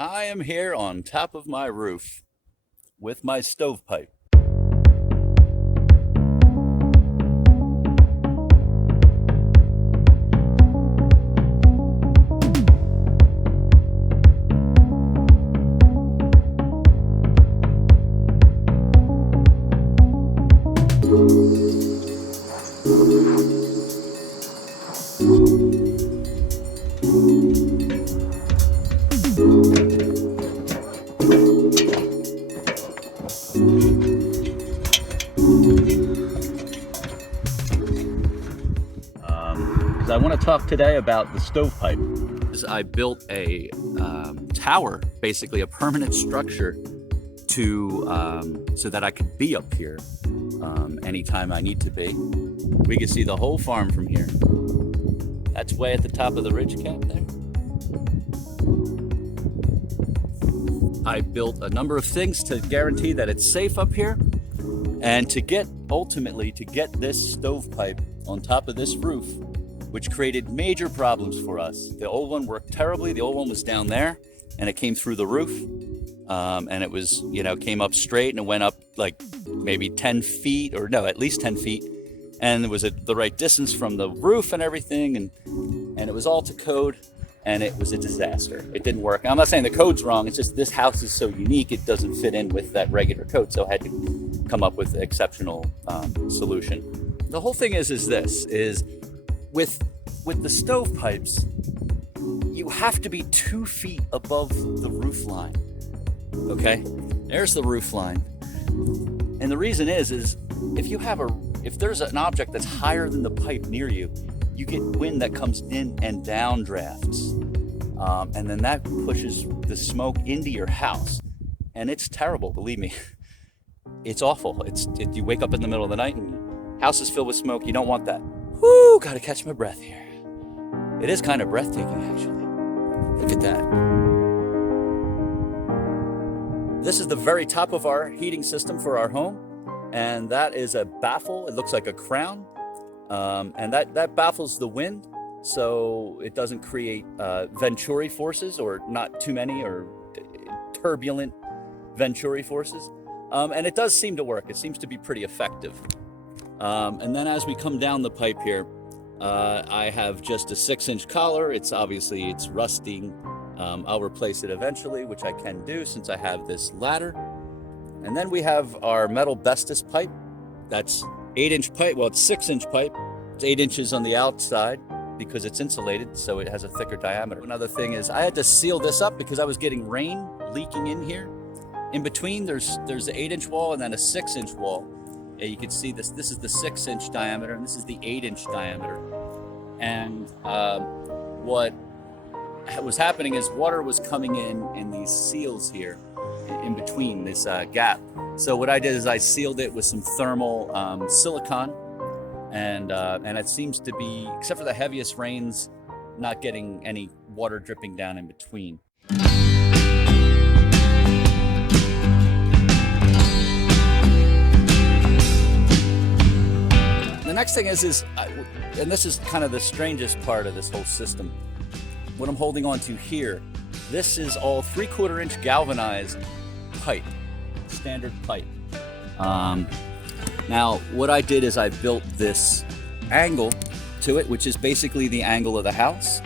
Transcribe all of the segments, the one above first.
I am here on top of my roof with my stovepipe. I want to talk today about the stovepipe. I built a tower, basically a permanent structure, to so that I could be up here anytime I need to be. We can see the whole farm from here. That's way at the top of the ridge cap there. I built a number of things to guarantee that it's safe up here, and ultimately to get this stovepipe on top of this roof, which created major problems for us. The old one worked terribly. The old one was down there and it came through the roof, and it was, came up straight and it went up like maybe 10 feet, or no, at least 10 feet. And it was at the right distance from the roof and everything. And it was all to code, and it was a disaster. It didn't work. I'm not saying the code's wrong. It's just this house is so unique. It doesn't fit in with that regular code. So I had to come up with an exceptional solution. The whole thing is this. With the stovepipes, you have to be 2 feet above the roof line. Okay, there's the roof line, and the reason is if there's an object that's higher than the pipe near you, you get wind that comes in and downdrafts, and then that pushes the smoke into your house, and it's terrible. Believe me, it's awful. You wake up in the middle of the night and house is filled with smoke. You don't want that. Whoo, gotta catch my breath here. It is kind of breathtaking, actually. Look at that. This is the very top of our heating system for our home, and that is a baffle. It looks like a crown, and that baffles the wind, so it doesn't create venturi forces, or not too many, or turbulent venturi forces, and it does seem to work. It seems to be pretty effective. And then as we come down the pipe here, I have just a 6-inch collar. It's rusting. I'll replace it eventually, which I can do since I have this ladder. And then we have our metal bestis pipe. That's 8-inch pipe. Well, it's 6-inch pipe. It's 8 inches on the outside because it's insulated, so it has a thicker diameter. Another thing is I had to seal this up because I was getting rain leaking in here. In between, there's the 8-inch wall and then a 6-inch wall. You can see this is the 6-inch diameter, and this is the 8-inch diameter. And what was happening is water was coming in these seals here in between this gap. So what I did is I sealed it with some thermal silicone, and it seems to be, except for the heaviest rains, not getting any water dripping down in between. The next thing is and this is kind of the strangest part of this whole system, what I'm holding on to here, this is all 3/4 inch galvanized pipe, standard pipe. Now, what I did is I built this angle to it, which is basically the angle of the house.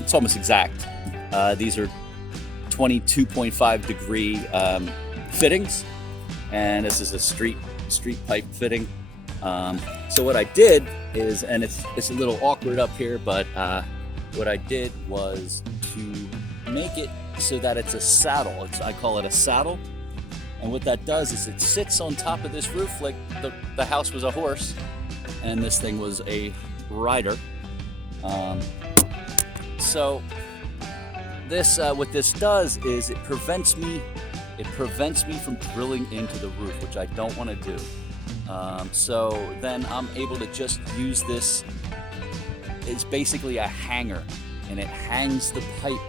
It's almost exact. These are 22.5 degree fittings, and this is a street pipe fitting. So what I did is, and it's a little awkward up here, but what I did was to make it so that it's a saddle. I call it a saddle. And what that does is it sits on top of this roof like the house was a horse and this thing was a rider. So this what this does is it prevents me from drilling into the roof, which I don't want to do. So then I'm able to just use this. It's basically a hanger, and it hangs the pipe.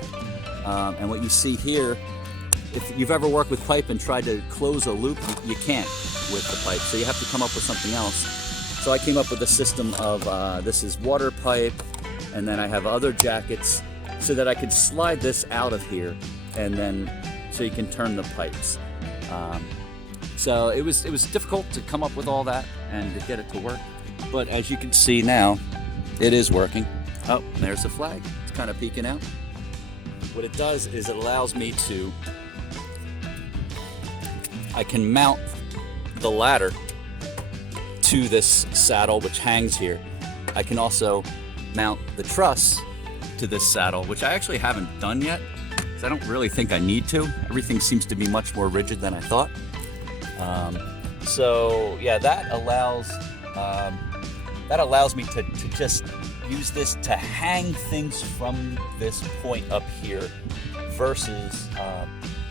And what you see here, if you've ever worked with pipe and tried to close a loop, you can't with the pipe, so you have to come up with something else. So I came up with a system of, this is water pipe, and then I have other jackets so that I could slide this out of here and then so you can turn the pipes. So it was difficult to come up with all that and to get it to work, but as you can see now, it is working. Oh, there's the flag. It's kind of peeking out. What it does is it allows me to, I can mount the ladder to this saddle which hangs here. I can also mount the truss to this saddle, which I actually haven't done yet, because I don't really think I need to. Everything seems to be much more rigid than I thought. So yeah, that allows me to just use this to hang things from this point up here versus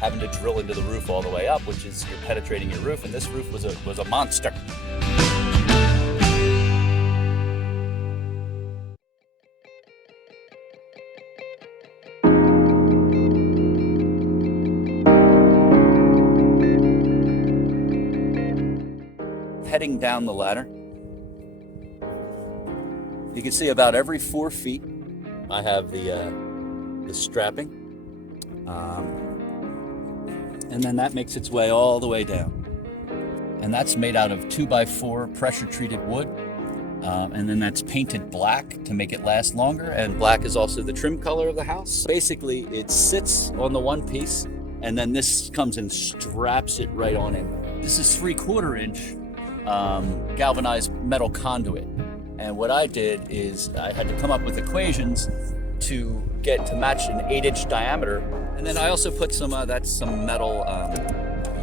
having to drill into the roof all the way up, which is you're penetrating your roof, and this roof was a monster. Heading down the ladder, you can see about every 4 feet I have the strapping, and then that makes its way all the way down, and that's made out of 2x4 pressure treated wood, and then that's painted black to make it last longer, and black is also the trim color of the house. Basically it sits on the one piece, and then this comes and straps it right on in. This is 3/4 inch galvanized metal conduit, and what I did is I had to come up with equations to get to match an 8-inch diameter, and then I also put some that's some metal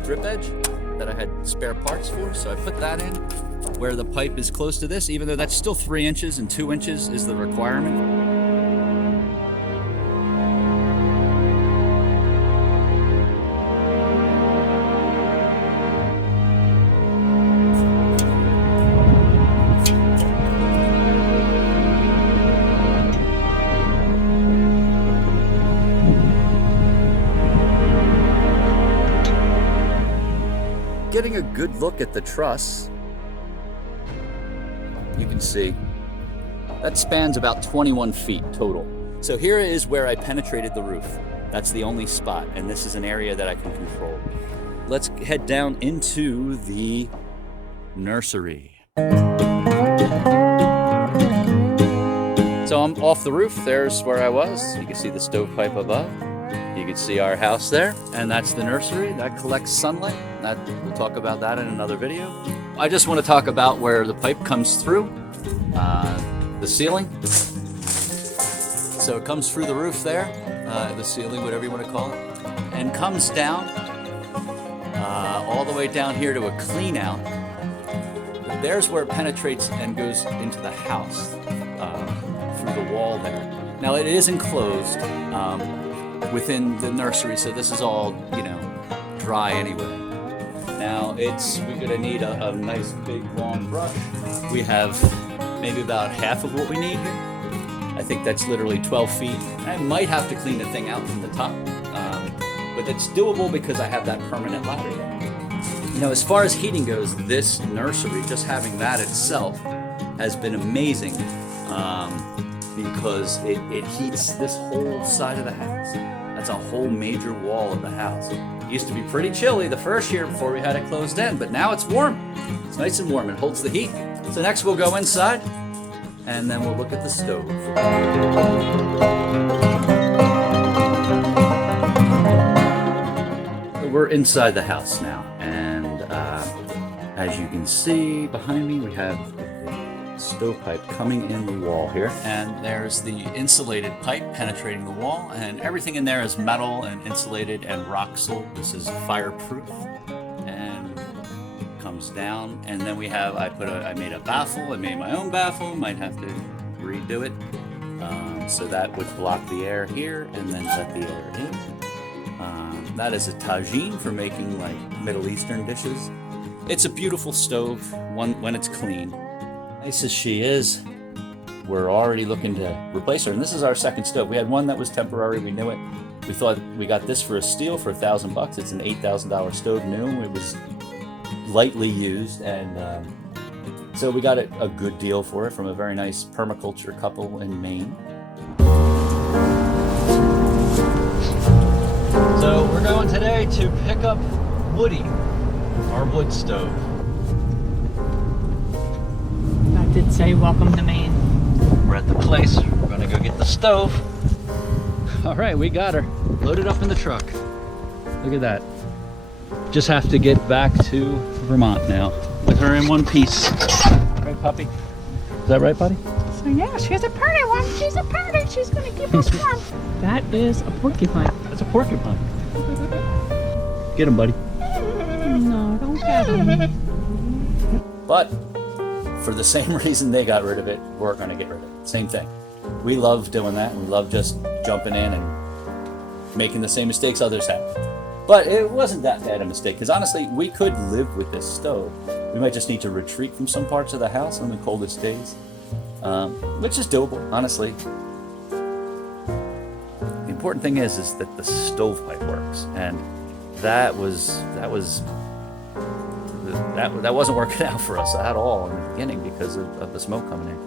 drip edge that I had spare parts for, so I put that in where the pipe is close to this, even though that's still 3 inches and 2 inches is the requirement. Getting a good look at the truss, you can see that spans about 21 feet total. So here is where I penetrated the roof. That's the only spot, and this is an area that I can control. Let's head down into the nursery. So I'm off the roof. There's where I was. You can see the stovepipe above. You can see our house there, and that's the nursery. That collects sunlight. We'll talk about that in another video. I just want to talk about where the pipe comes through, the ceiling. So it comes through the roof there, the ceiling, whatever you want to call it, and comes down all the way down here to a clean-out. There's where it penetrates and goes into the house through the wall there. Now it is enclosed within the nursery, so this is all, dry anyway. Now we're gonna need a nice big long brush. We have maybe about half of what we need here. I think that's literally 12 feet. I might have to clean the thing out from the top, but it's doable because I have that permanent ladder there. As far as heating goes, this nursery, just having that itself has been amazing, because it heats this whole side of the house. That's a whole major wall of the house. It used to be pretty chilly the first year before we had it closed in, but now it's warm. It's nice and warm. It holds the heat. So next we'll go inside, and then we'll look at the stove. So we're inside the house now, and as you can see behind me, we have stovepipe coming in the wall here, and there's the insulated pipe penetrating the wall, and everything in there is metal and insulated and Roxol. This is fireproof, and comes down, and then we have I made a baffle. I made my own baffle. Might have to redo it, so that would block the air here and then let the air in. That is a tagine for making like Middle Eastern dishes. It's a beautiful stove when it's clean. Nice as she is, we're already looking to replace her, and this is our second stove. We had one that was temporary. We knew it. We thought we got this for a steal for $1,000. It's an $8,000 stove new. It was lightly used, and so we got a good deal for it from a very nice permaculture couple in Maine. way to pick up Woody, our wood stove. That did say welcome to Maine. We're at the place. We're gonna go get the stove. All right, we got her. Loaded up in the truck. Look at that. Just have to get back to Vermont now with her in one piece. Right, puppy? Is that right, buddy? So yeah, she's a pretty one. She's a pretty. She's gonna keep us warm. That is a porcupine. That's a porcupine. Get him, buddy. No, don't get him. But for the same reason they got rid of it, we're gonna get rid of it. Same thing. We love doing that. We love just jumping in and making the same mistakes others have. But it wasn't that bad a mistake, because honestly, we could live with this stove. We might just need to retreat from some parts of the house on the coldest days, which is doable, honestly. The important thing is that the stovepipe works, and that wasn't working out for us at all in the beginning because of the smoke coming in.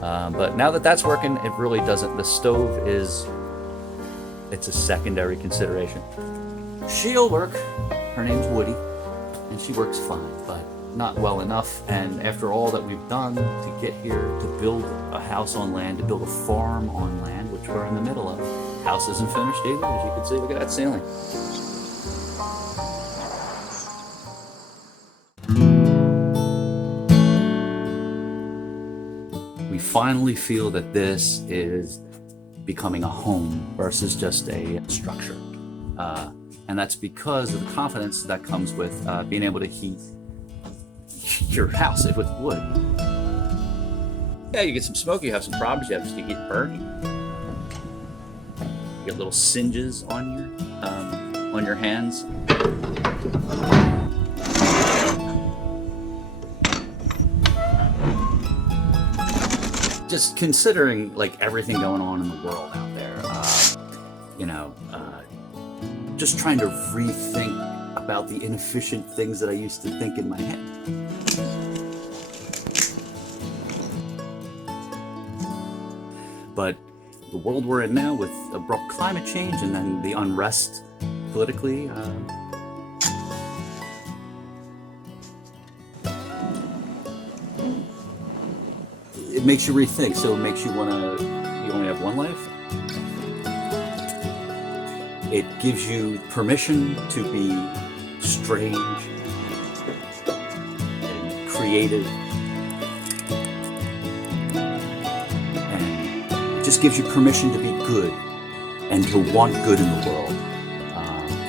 But now that that's working, it really doesn't. The stove it's a secondary consideration. She'll work. Her name's Woody, and she works fine, but not well enough. And after all that we've done to get here, to build a house on land, to build a farm on land, which we're in the middle of, house isn't finished either, as you can see. Look at that ceiling. We finally feel that this is becoming a home versus just a structure. And that's because of the confidence that comes with being able to heat your house with wood. Yeah, you get some smoke, you have some problems, you get burned. You get little singes on your hands. Just considering like everything going on in the world out there, just trying to rethink about the inefficient things that I used to think in my head. But the world we're in now with abrupt climate change and then the unrest politically, it makes you rethink. So it makes you you only have one life. It gives you permission to be strange and creative. And it just gives you permission to be good and to want good in the world.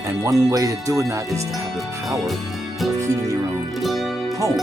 And one way to doing that is to have the power of heating your own home.